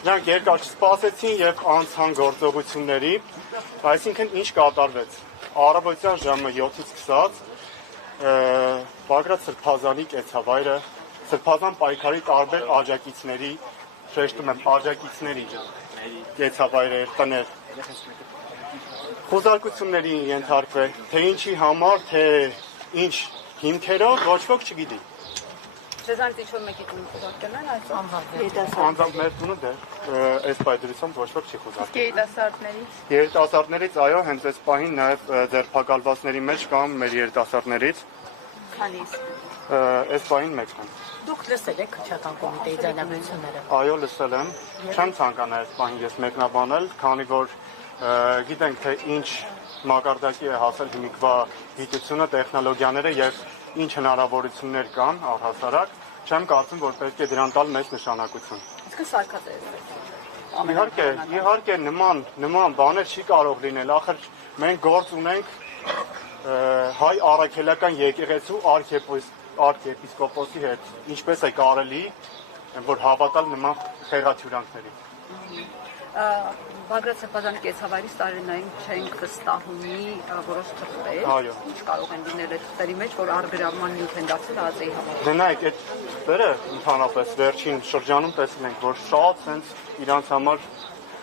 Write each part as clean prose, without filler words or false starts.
Նրանք երկար չսպասեցին եւ անցան գործողությունների, այսինքն ինչ կատարվեց։ Առավոտյան ժամը 7-ից սկսած Բագրատ Սրբազանի կեցավայրը Սրբազան պայքարի տարբեր աջակիցների, շեշտում եմ, աջակիցների կեցավայրեր, տներ խոզարկությունների ենթարկվել, թե ինչի համար, թե ինչ հիմքերով, ոչ ոք չգիտի։ Ձեզանից ինչ-որ մեկի տուն խոզարկել են այս անձամբ մեր տունը դեռ այս պայդրությամբ ոչ ոք չի խոզարկել։ երիտասարդներից։ Երիտասարդներից, այո, հենց այս պահին նաև ձերբակալվածների մեջ կամ մեր երիտասարդներից։ Քանիս։ Այս պահին մեկ են։ Դուք լսել եք քչական կոմիտեի ձայնագրությունները։ Այո, լսել եմ։ Չեմ ցանկանա այս պահին ես մեկնաբանել, քանի որ գիտենք թե ինչ մակարդակի է հասել հիմիկվա գիտությունը, տեխնոլոգիաները եւ ինչ հնարավորություններ կան առհասարակ, չեմ կարծում, որ պետք է դրան տալ մեծ նշանակություն։ Իսկ սարկած է։ Իհարկե նման բաներ չի կարող լինել, ախր մենք գործ ունենք հայ առաքելական եկեղեցու արքեպիսկոպոսի հետ, ինչպես է կարելի, որ հավատալ նման խեղաթյուրանքների։ Բագրատ Սրբազանի կեցավայրից տարօրինակ չենք վստահումի որոշ թղթեր, ինչ կարող են լինել այդ թղթերի մեջ, որ առգրավման նյութ են դարձել Ածեի համար։ Դնայք, այդ թղթերը ընդհանրապես վերջին շրջանում տեսել ենք, որ շատ sense իրանց համար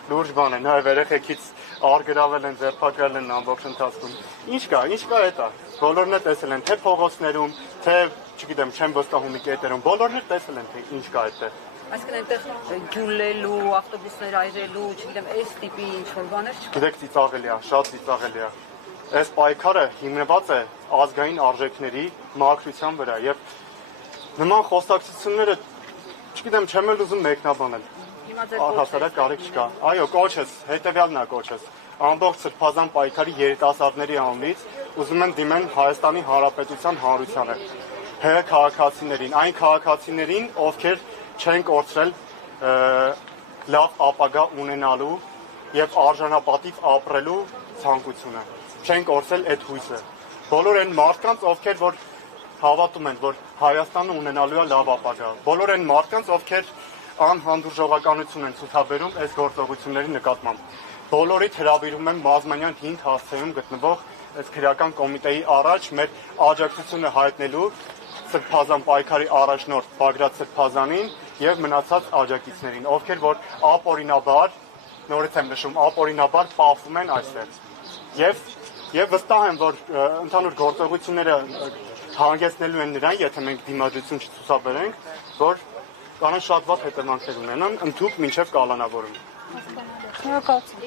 լուրջ բան է, նաև երեխեքից առգրավել են, ձերբակալել են ամբողջ ընթացքում։ Ինչ կա դա։ Բոլորն է տեսել են, թե փողոցներում, թե, չգիտեմ, չեմ վստահումի կետերում, բոլորն է տեսել են, թե ինչ կա այդտեղ։ Այսինքն այնտեղ գյուլելու, ավտոբուսներ այրելու, չգիտեմ, այս տիպի ինչ-որ բաներ չկա։ Գիտեք, ծիծաղելի է, շատ ծիծաղելի է։ Այս պայքարը հիմնված է ազգային արժեքների մաքրության վրա եւ նման խոսակցությունները, չգիտեմ, չեմ էլ ուզում մեկնաբանել։ Առհասարակ կարիք չկա։ Այո, կոչս, հետեւյալն է կոչս։ Ամբողջ Սրբազան պայքարի երիտասարդների անունից ուզում են դիմեն Հայաստանի Հանրապետության հանրությանը։ ՀՀ քաղաքացիներին, այն քաղաքացիներին, ովքեր չեն կորցրել լավ ապագա ունենալու եւ արժանապատիվ ապրելու ցանկությունը։ Չեն կորցրել այդ հույսը։ Բոլոր այն մարդկանց, ովքեր որ հավատում են, որ Հայաստանը ունենալու է լավ ապագա։ Բոլոր այն մարդկանց, ովքեր անհանդուրժողականություն են ցուցաբերում այս գործողությունների նկատմամբ։ Բոլորիդ հրավիրում եմ Մազմանյան 5 հասցեում գտնվող այս քրեական կոմիտեի առաջ մեր աջակցությունը հայտնելու Սրբազան պայքարի առաջնորդ Բագրատ Սրբազանին եւ մնացած աջակիցներին, ովքեր որ ապօրինաբար, նորից եմ նշում, ապօրինաբար պահվում են այստեղ։ Եվ վստահ եմ, որ ընդհանուր գործողությունները հանգեցնելու են նրան, եթե մենք դիմադրություն չցուցաբերենք, որ կանան շատ վատ հետևանքներ ունենան, ընդհուպ մինչև կալանավորում։ Շնորհակալություն։